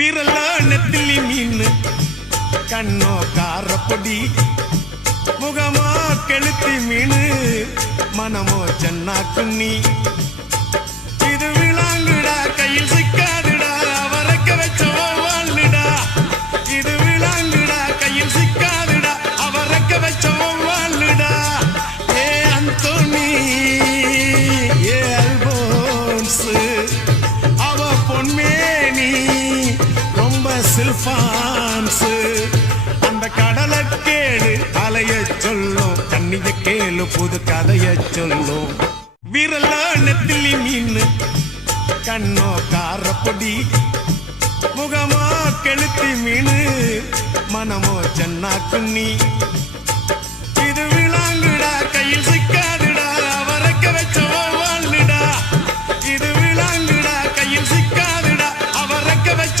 விரல நெத்திலி மீன் கண்ணோ காரப்பொடி முகமோ கெளுத்தி மீன் மனமோ சென்னா குன்னி இது விளாங்குடா கையில் சிக்காதுடா அவரக்க வச்ச வாழ்டா இது விளாங்குடா கையில் சிக்காதுடா அவரக்க வச்ச வாழ்டா ஏ அந்தோனி ஏ அல்போன்ஸ் அவ பொன்மேனி ரொம்ப சில்பான்ஸ் அந்த கடலை கேளு அலைய சொல்லும் கண்ணிய கேளு புது கதைய சொல்லும் விரல நெத்திலி மீன் கண்ணோ காரப்பொடி முகமோ கெளுத்தி மீன் மனமோ சென்னா குன்னி இது விளாங்குடா கையில் சிக்காது